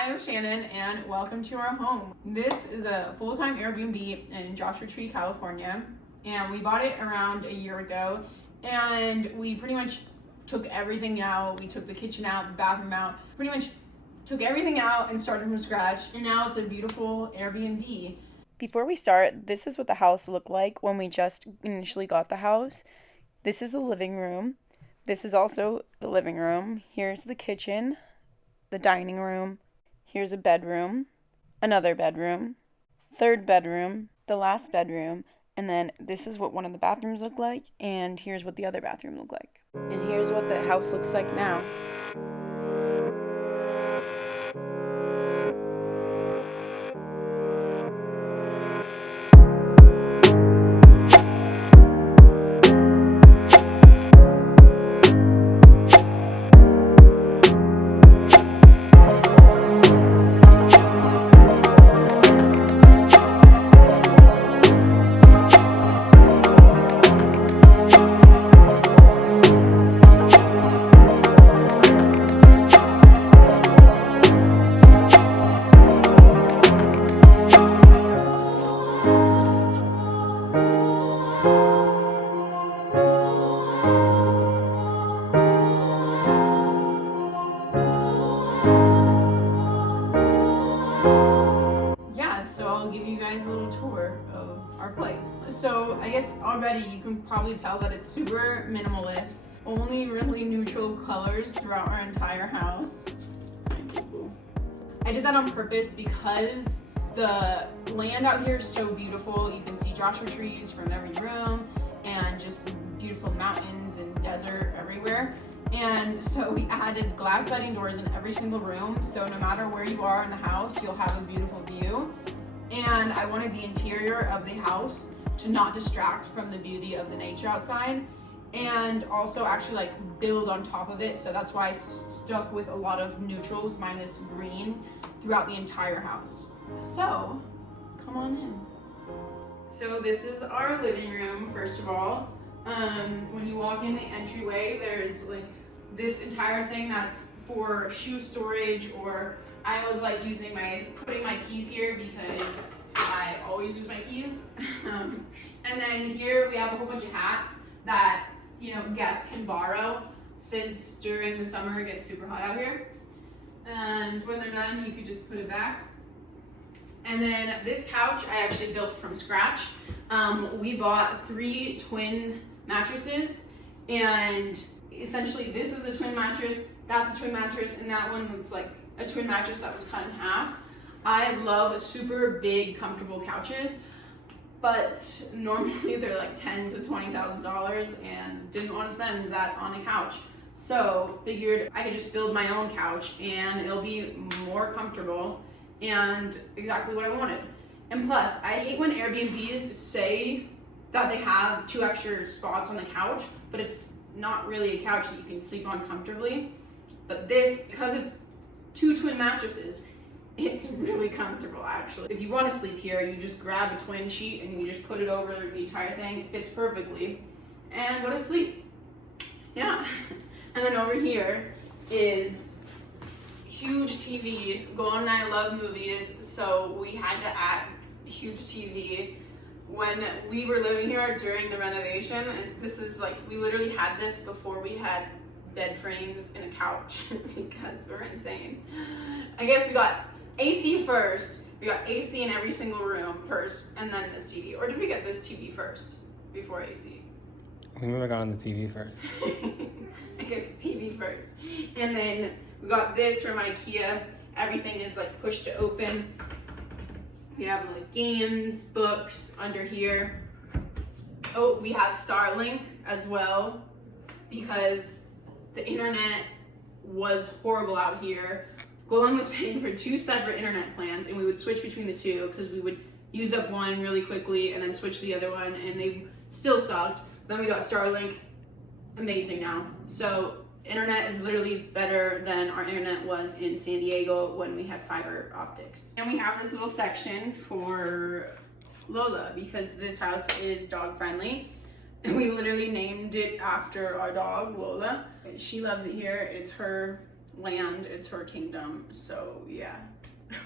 Hi, I'm Shannon, and welcome to our home. This is a full-time Airbnb in Joshua Tree, California, and we bought it around a year ago, and we pretty much took everything out. We took the kitchen out, the bathroom out, pretty much took everything out and started from scratch, and now it's a beautiful Airbnb. Before we start, this is what the house looked like when we just initially got the house. This is the living room. This is also the living room. Here's the kitchen, the dining room. Here's a bedroom, another bedroom, third bedroom, the last bedroom, and then this is what one of the bathrooms look like, and here's what the other bathroom looked like. And here's what the house looks like now. So I'll give you guys a little tour of our place. So I guess already you can probably tell that it's super minimalist. Only really neutral colors throughout our entire house. I did that on purpose because the land out here is so beautiful. You can see Joshua trees from every room and just beautiful mountains and desert everywhere. And so we added glass sliding doors in every single room, so no matter where you are in the house, you'll have a beautiful view. And I wanted the interior of the house to not distract from the beauty of the nature outside, and also actually like build on top of it. So that's why I stuck with a lot of neutrals minus green throughout the entire house. So come on in. So this is our living room, first of all. When you walk in the entryway, there's like this entire thing that's for shoe storage, or I was like putting my keys here because I always use my keys. And then here we have a whole bunch of hats that, you know, guests can borrow, since during the summer it gets super hot out here. And when they're done, you could just put it back. And then this couch I actually built from scratch. We bought 3 twin mattresses, and essentially this is a twin mattress, that's a twin mattress, and that one looks like a twin mattress that was cut in half. I love super big, comfortable couches, but normally they're like $10,000 to $20,000, and didn't want to spend that on a couch. So figured I could just build my own couch and it'll be more comfortable and exactly what I wanted. And plus, I hate when Airbnbs say that they have 2 extra spots on the couch, but it's not really a couch that you can sleep on comfortably. But this, because it's 2 twin mattresses, it's really comfortable actually. If you want to sleep here, you just grab a twin sheet and you just put it over the entire thing. It fits perfectly and go to sleep. Yeah. And then over here is huge TV. Golan and I love movies, so we had to add a huge TV when we were living here during the renovation. And this is like, we literally had this before we had bed frames and a couch because we're insane. I guess we got AC first. We got AC in every single room first, and then this TV. Or did we get this TV first before AC? I think we got on the TV first. I guess TV first. And then we got this from IKEA. Everything is like push to open. We have like games, books under here. Oh, we have Starlink as well because the internet was horrible out here. Golan was paying for 2 separate internet plans, and we would switch between the 2 because we would use up one really quickly and then switch to the other one, and they still sucked. Then we got Starlink, amazing now. So internet is literally better than our internet was in San Diego when we had fiber optics. And we have this little section for Lola because this house is dog friendly. And we literally named it after our dog, Lola. She loves it here. It's her land, it's her kingdom, so yeah.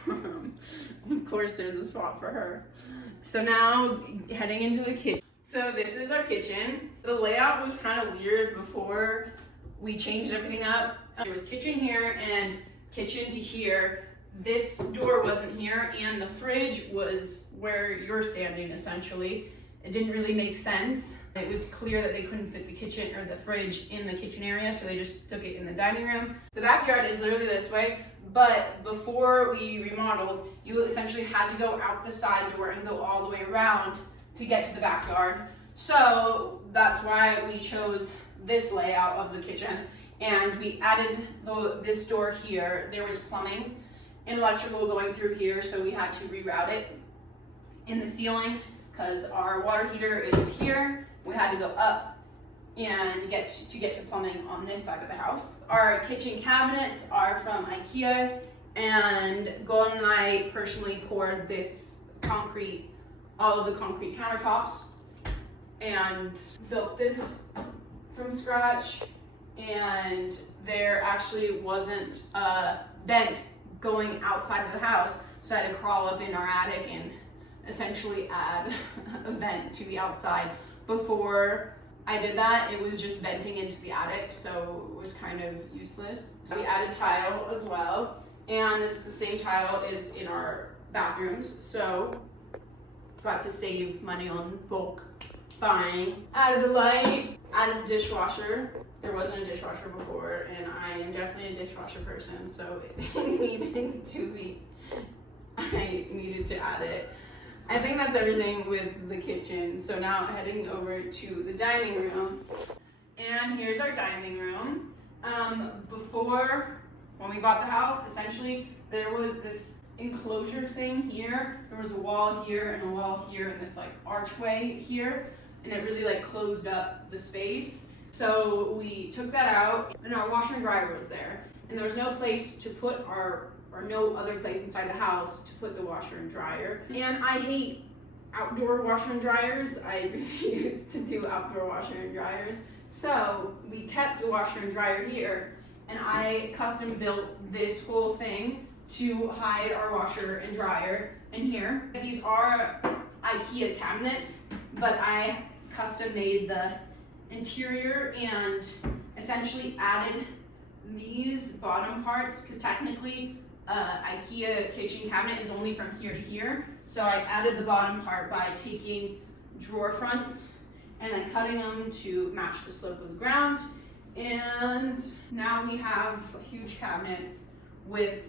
Of course there's a spot for her. So now heading into the kitchen. So this is our kitchen. The layout was kind of weird before we changed everything up. There was kitchen here and kitchen to here. This door wasn't here, and the fridge was where you're standing essentially. It didn't really make sense. It was clear that they couldn't fit the kitchen or the fridge in the kitchen area, so they just took it in the dining room. The backyard is literally this way, but before we remodeled, you essentially had to go out the side door and go all the way around to get to the backyard. So that's why we chose this layout of the kitchen, and we added this door here. There was plumbing and electrical going through here, so we had to reroute it in the ceiling because our water heater is here. We had to go up and get to plumbing on this side of the house. Our kitchen cabinets are from IKEA, and Golden and I personally poured this concrete, all of the concrete countertops, and built this from scratch. And there actually wasn't a vent going outside of the house, so I had to crawl up in our attic and essentially add a vent to the outside. Before I did that, it was just venting into the attic, so it was kind of useless. So we added tile as well, and this is the same tile as in our bathrooms, so got to save money on bulk buying. Added a light, added a dishwasher. There wasn't a dishwasher before, and I am definitely a dishwasher person, so it needed to be, I needed to add it. I think that's everything with the kitchen. So now heading over to the dining room. And here's our dining room. Before, when we bought the house, essentially there was this enclosure thing here. There was a wall here and a wall here and this like archway here. And it really like closed up the space. So we took that out, and our washer and dryer was there. And there was no place to put or no other place inside the house to put the washer and dryer. And I hate outdoor washer and dryers. I refuse to do outdoor washer and dryers. So we kept the washer and dryer here, and I custom built this whole thing to hide our washer and dryer in here. These are IKEA cabinets, but I custom made the interior and essentially added these bottom parts, because technically IKEA kitchen cabinet is only from here to here. So I added the bottom part by taking drawer fronts and then cutting them to match the slope of the ground. And now we have huge cabinets with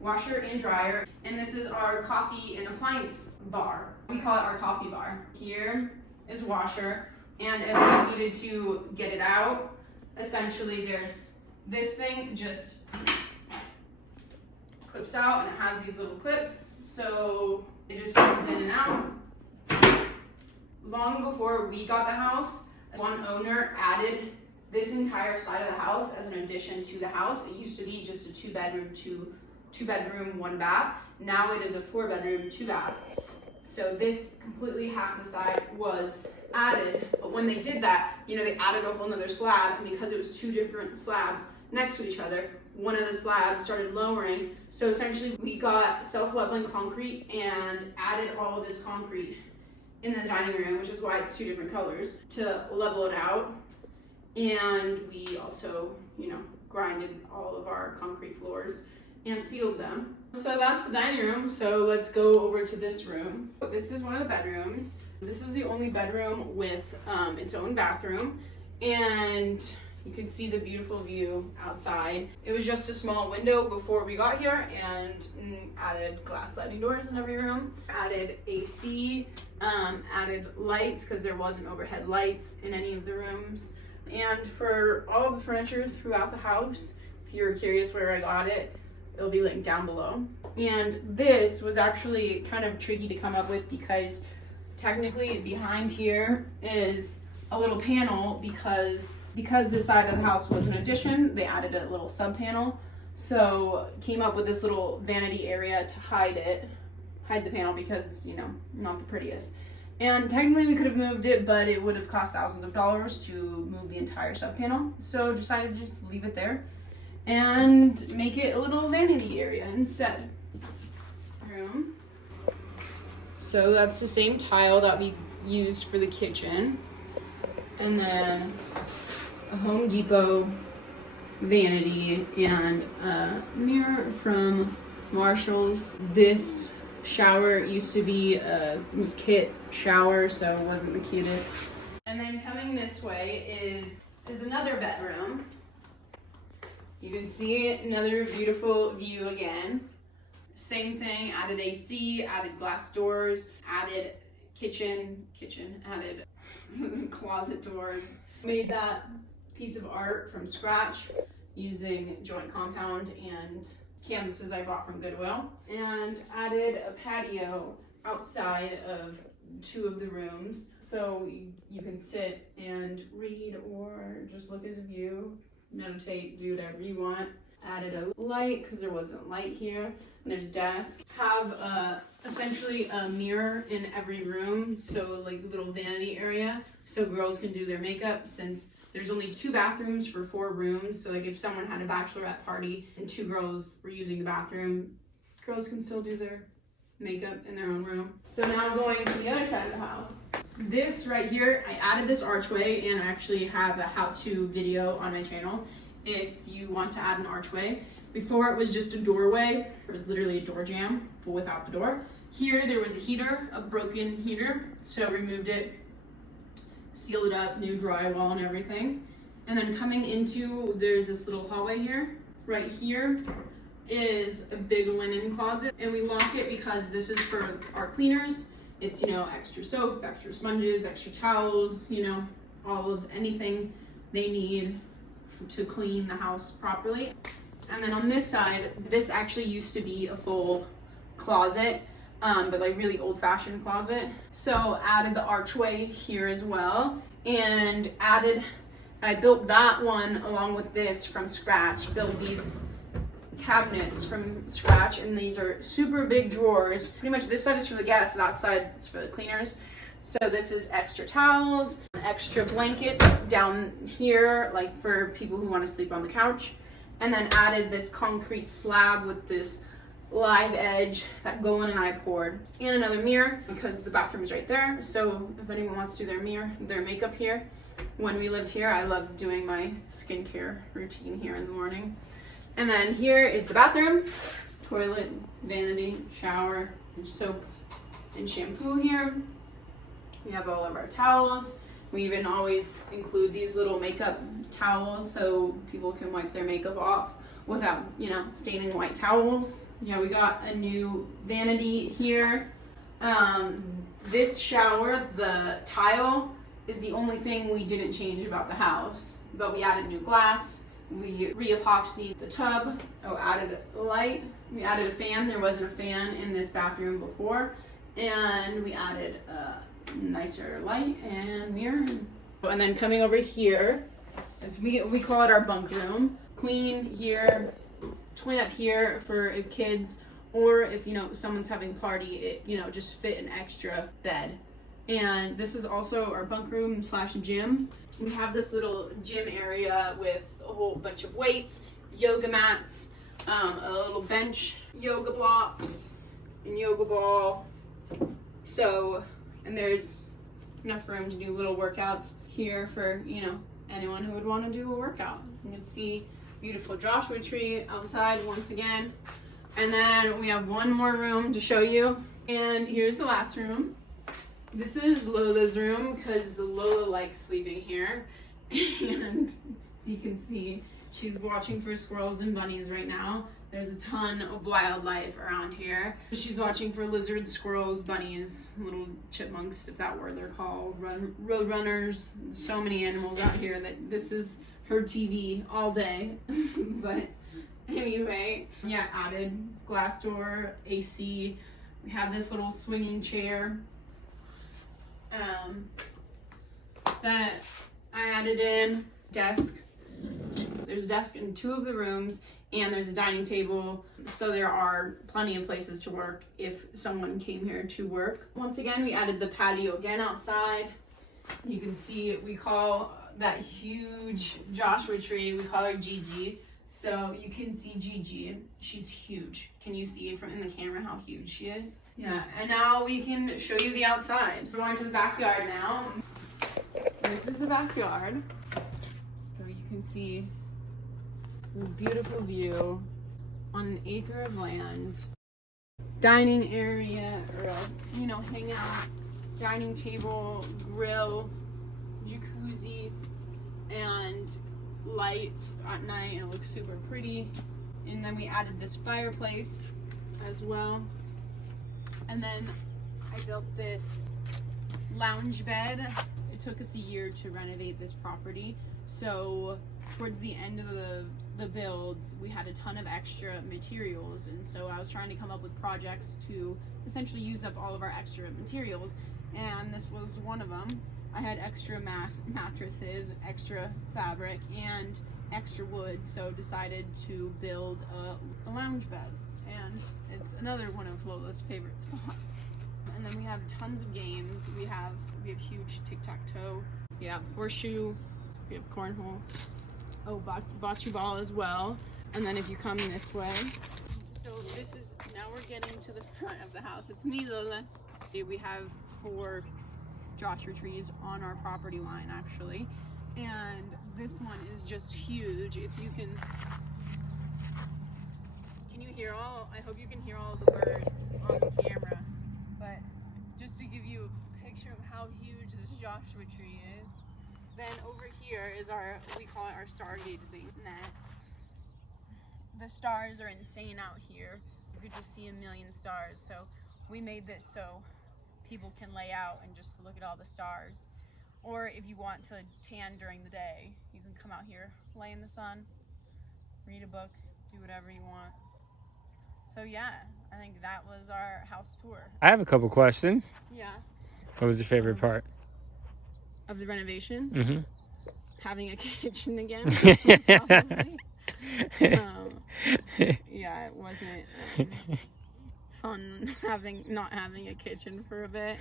washer and dryer. And this is our coffee and appliance bar. We call it our coffee bar. Here is washer. And if we needed to get it out, essentially there's this thing just clips out, and it has these little clips, so it just comes in and out. Long before we got the house, one owner added this entire side of the house as an addition to the house. It used to be just a two bedroom, one bath. Now it is a 4-bedroom, 2-bath. So this completely half the side was added. But when they did that, they added a whole nother slab, and because it was 2 different slabs next to each other, one of the slabs started lowering. So essentially we got self-leveling concrete and added all of this concrete in the dining room, which is why it's 2 different colors, to level it out. And we also, grinded all of our concrete floors and sealed them. So that's the dining room. So let's go over to this room. This is one of the bedrooms. This is the only bedroom with its own bathroom, and you can see the beautiful view outside. It was just a small window before we got here, and added glass sliding doors in every room. Added AC, added lights because there wasn't overhead lights in any of the rooms. And for all of the furniture throughout the house, if you're curious where I got it, it'll be linked down below. And this was actually kind of tricky to come up with because technically behind here is a little panel because this side of the house was an addition. They added a little sub panel, so came up with this little vanity area to hide the panel because not the prettiest. And technically we could have moved it, but it would have cost thousands of dollars to move the entire sub panel, so decided to just leave it there. and make it a little vanity area instead. Room. So that's the same tile that we used for the kitchen. And then a Home Depot vanity and a mirror from Marshall's. This shower used to be a kit shower, so it wasn't the cutest. And then coming this way is another bedroom. You can see another beautiful view again. Same thing, added AC, added glass doors, added kitchen, added closet doors. Made that piece of art from scratch using joint compound and canvases I bought from Goodwill. And added a patio outside of 2 of the rooms, so you can sit and read or just look at the view, meditate, do whatever you want. Added a light because there wasn't light here. And there's a desk. Have essentially a mirror in every room, so like a little vanity area, so girls can do their makeup, since there's only 2 bathrooms for 4 rooms. So like if someone had a bachelorette party and 2 girls were using the bathroom, girls can still do their makeup in their own room. So now going to the other side of the house. This right here, I added this archway, and I actually have a how-to video on my channel if you want to add an archway. Before it was just a doorway. It was literally a door jamb, but without the door. Here there was a heater, a broken heater, so removed it, sealed it up, new drywall and everything. And then coming into, there's this little hallway here. Right here is a big linen closet, and we lock it because this is for our cleaners. It's, you know, extra soap, extra sponges, extra towels, you know, all of anything they need to clean the house properly. And then on this side, this actually used to be a full closet, but like really old-fashioned closet. So added the archway here as well, and I built that one along with this from scratch. Built these cabinets from scratch, and these are super big drawers. Pretty much this side is for the guests, that side is for the cleaners. So this is extra towels, extra blankets down here, like for people who want to sleep on the couch. And then added this concrete slab with this live edge that Golan and I poured. And another mirror, because the bathroom is right there. So if anyone wants to do their makeup here. When we lived here, I loved doing my skincare routine here in the morning. And then here is the bathroom, toilet, vanity, shower, soap and shampoo here. We have all of our towels. We even always include these little makeup towels so people can wipe their makeup off without, you know, staining white towels. Yeah, we got a new vanity here. This shower, the tile, is the only thing we didn't change about the house. But we added new glass. We re-epoxied the tub. Added a light. We added a fan. There wasn't a fan in this bathroom before. And we added a nicer light and mirror. And then coming over here, is we call it our bunk room. Queen here, twin up here for kids, or if, you know, someone's having a party, it, you know, just fit an extra bed. And this is also our bunk room / gym. We have this little gym area with a whole bunch of weights, yoga mats, a little bench, yoga blocks, and yoga ball. So, and there's enough room to do little workouts here for, you know, anyone who would want to do a workout. You can see beautiful Joshua tree outside once again. And then we have one more room to show you. And here's the last room. This is Lola's room because Lola likes sleeping here. And as you can see, she's watching for squirrels and bunnies right now. There's a ton of wildlife around here. She's watching for lizards, squirrels, bunnies, little chipmunks, if that were they're called, road runners. So many animals out here that this is her TV all day. But anyway, yeah, added glass door, AC. We have this little swinging chair that I added in. Desk. There's a desk in 2 of the rooms, and there's a dining table, so there are plenty of places to work if someone came here to work. Once again, we added the patio again outside. You can see we call that huge Joshua tree, we call her Gigi. So you can see Gigi. She's huge. Can you see from in the camera how huge she is? Yeah, and now we can show you the outside. We're going to the backyard now. This is the backyard. So you can see the beautiful view on an acre of land. Dining area, or hangout, dining table, grill, jacuzzi, and lights at night, and it looks super pretty. And then we added this fireplace as well. And then I built this lounge bed. It took us a year to renovate this property. So towards the end of the build, we had a ton of extra materials. And so I was trying to come up with projects to essentially use up all of our extra materials. And this was one of them. I had extra mattresses, extra fabric, and extra wood, so decided to build a lounge bed. And it's another one of Lola's favorite spots. And then we have tons of games. We have huge tic-tac-toe. We have horseshoe. We have cornhole. Oh, bocce ball as well. And then if you come this way, so now we're getting to the front of the house. It's me, Lola. We have 4 Joshua trees on our property line, actually, and this one is just huge. If you can you hear I hope you can hear all the birds on the camera, but just to give you a picture of how huge this Joshua tree is. Then over here is we call it our stargazing net. The stars are insane out here. You could just see a million stars, so we made this so people can lay out and just look at all the stars. Or if you want to tan during the day, you can come out here, lay in the sun, read a book, do whatever you want. So yeah, I think that was our house tour. I have a couple questions. Yeah. What was your favorite part? Of the renovation? Mm-hmm. Having a kitchen again, yeah, it wasn't fun not having a kitchen for a bit.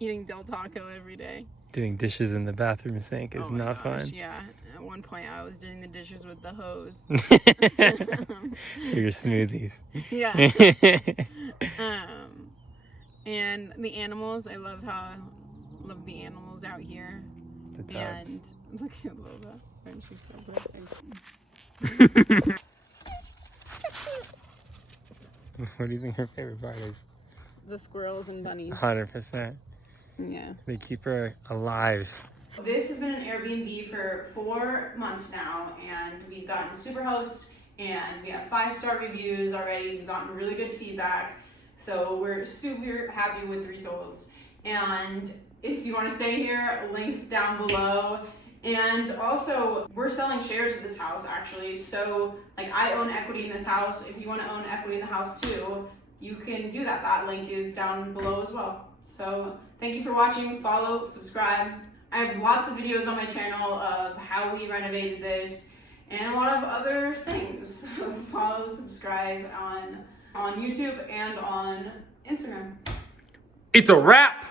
Eating Del Taco every day. Doing dishes in the bathroom sink is not fun. Yeah, at one point I was doing the dishes with the hose. For your smoothies. Yeah. And the animals, I love the animals out here. The dogs. And look at Lola, and she's so perfect. What do you think her favorite part is? The squirrels and bunnies. 100%. Yeah. They keep her alive. This has been an Airbnb for 4 months now, and we've gotten super hosts, and we have 5-star reviews already. We've gotten really good feedback, so we're super happy with the results. And if you want to stay here, links down below. And also, we're selling shares of this house, actually. So, I own equity in this house. If you want to own equity in the house too, you can do that. That link is down below as well. So, thank you for watching. Follow, subscribe. I have lots of videos on my channel of how we renovated this and a lot of other things. Follow, subscribe on YouTube and on Instagram. It's a wrap!